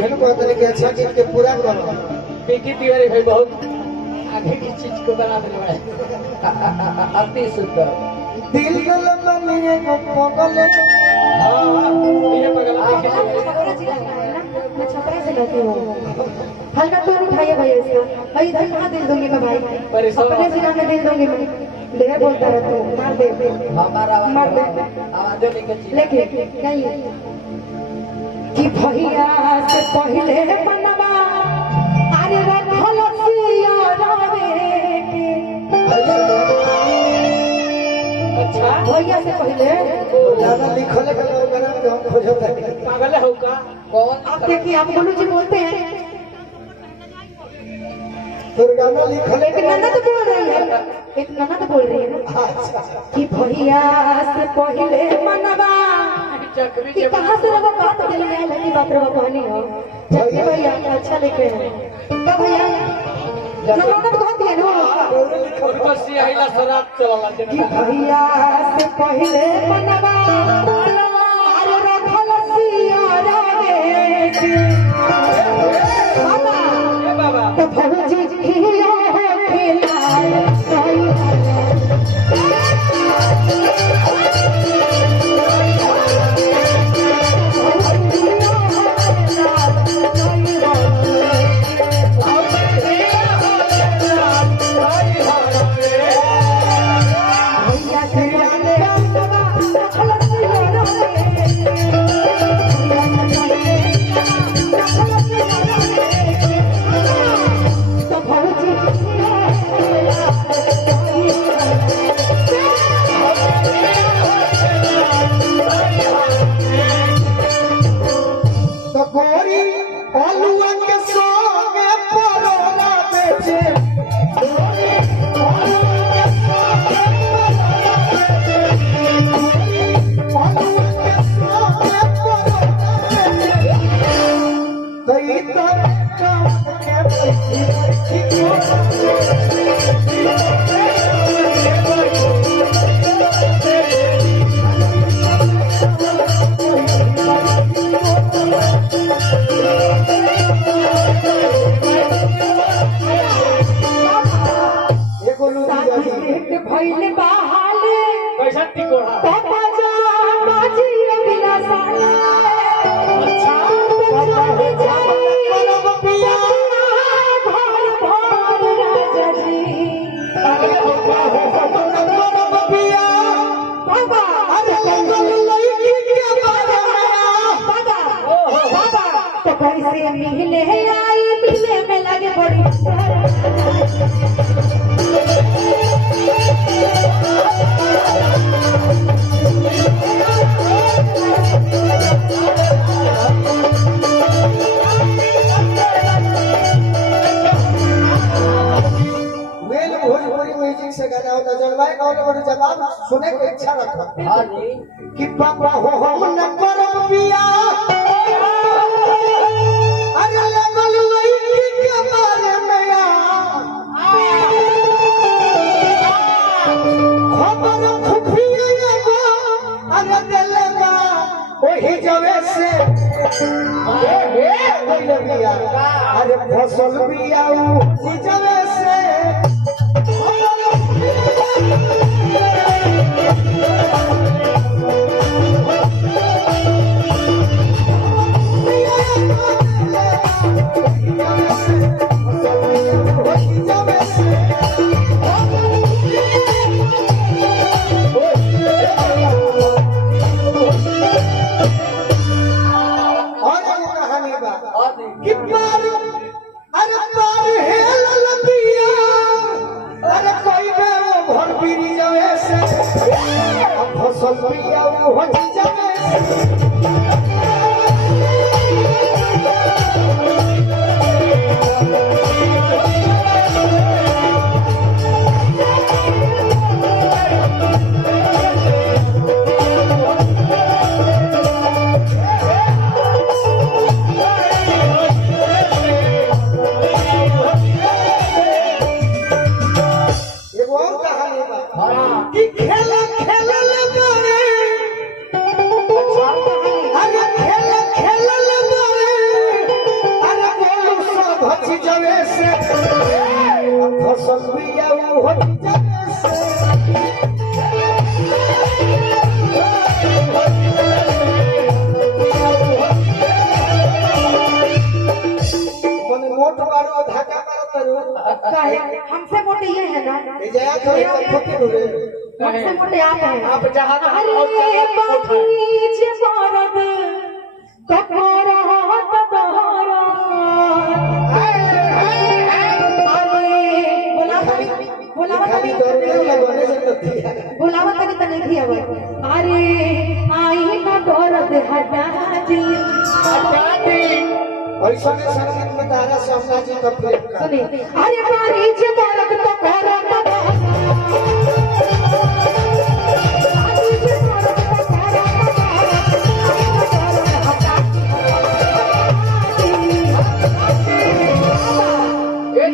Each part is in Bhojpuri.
मैंने बहुत तरीके अच्छा चीज के पूरा करो। पीकी तिवारी भाई बहुत आगे की चीज को बना देने वाले अति सुंदर दिल गल बनिए को पगले। हाँ ये पगला देखिए छपरा जिला का है ना, मैं छपरा से रहती हूँ। हल्का तो उठाइए भाई इसका, भाई इधर कहाँ दिल दूंगी मैं भाई, अपने जिला में दिल दूंगी मैं। ढेर बोलता रहता हूँ, मार दे हमारा मार दे आवाजों निकल लेकिन नहीं कि भैया से पहले बनवा अरे रखल सिया रवे के। अच्छा भैया से पहले ज्यादा लिखले का लोग ना हम खोजत है। पागल है का कौन आप देखिए, आप गुरु जी बोलते हैं फिर गाना लिखले एक ननद बोल रही है, एक ननद बोल रही है ना कि भैया से पहले मनवा चक्री कि कहाँ से रवा बात दिल में आया की बात रवा कहनी हो। जबकि भैया अच्छा लिखे हैं तो भैया ननद कहती है ना ऊपर से आइला शराब चला कि भैया से पहले मनवा अरे रखल सिया रवे के। बाबा ए बाबा तो भौजी खिया है खिलाए सही भैया से पहले बनवा रखल सिया रवे के। तो भौजी खिया तो गोरी आलूआ के संगे परोला बेचे। गोरी आलूआ के संगे परोला बेचे। गोरी आलूआ के संगे परोला बेचे। तो ई तो काम के पैसे ये गोलू दी भैले बहाले कैसा टिकोड़ा पापा जान बाजी बिना साले। अच्छा जाने जाए पिया भर भर राजा जी। पागल हो का हो पिया बाबा अरे लगल लड़की के बारे में बाबा बाबा तो कैसे मिले आई मिले में लगे बड़ी मेल भोजपुरी म्यूजिक से गाना होता जब भाई गाने बड़े जवाब सुने की इच्छा रखता हाँ जी कि पापा हो हम न करब पिया अरे लगल लड़की के बारे में खबर खुफिया एगो अरे दिले बा ओही जवे से कोई बिया अरे फसल बिया उ जवे से और एगो कहानी बा और नहीं कि पार अरे पार हेल लबिया अरे कोई बे वो भर पीरी जावे से अब फसल पिया वो हो जावे से एगो और कहानी बा हाँ कि खेला खेला ले बारे अच्छा अरे जावे से फसल पिया हो जावे से मन मोट वालो धागा मारत रहो काहे हमसे मोटे ये है ना ए जया करे फकीर रे हमसे मोटे आप हैं आप जहाँ तहाँ अरे और जहाँ उठाएं। बाबूजी मरद तकोरा तकोरा बोलावा खाली दौड़ लगवाने से नहीं है बोलावा तनी तनी किया अरे आई ना दर्द हटा दी हटा दी। ऐसा में संगीत में तारा सामना जी का प्रेम का सुनी अरे बाबूजी मरद तकोरा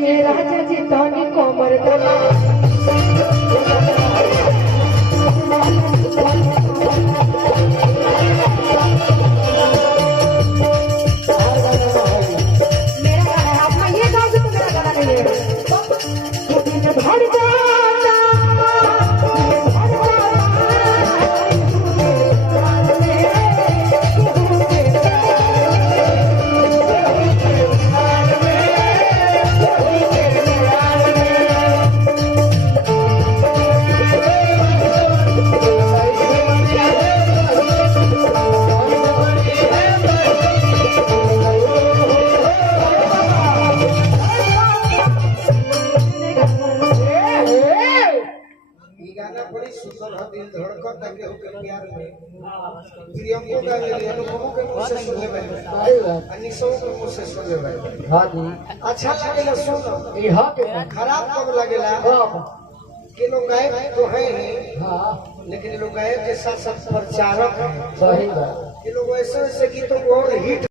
ये राजा जी तोनी कोमर दला मेरा गाना है आप ये गाओ जो मेरा गाना नहीं है दिन भर जाता गाना बड़ी सुंदर है दिल धड़कन तक के प्यार में प्रियंको का लिए अनुपमों के मुंह से सुन ले भाई अनिसों के मुंह से सुन ले भाई हाँ जी अच्छा लगेला सुन ये हाँ के खराब कब लगेला कि लोग गायक तो है ही हाँ लेकिन लोग गायक के साथ साथ प्रचारक हैं सही बात। कि लोग ऐसे ऐसे गीतों को और हिट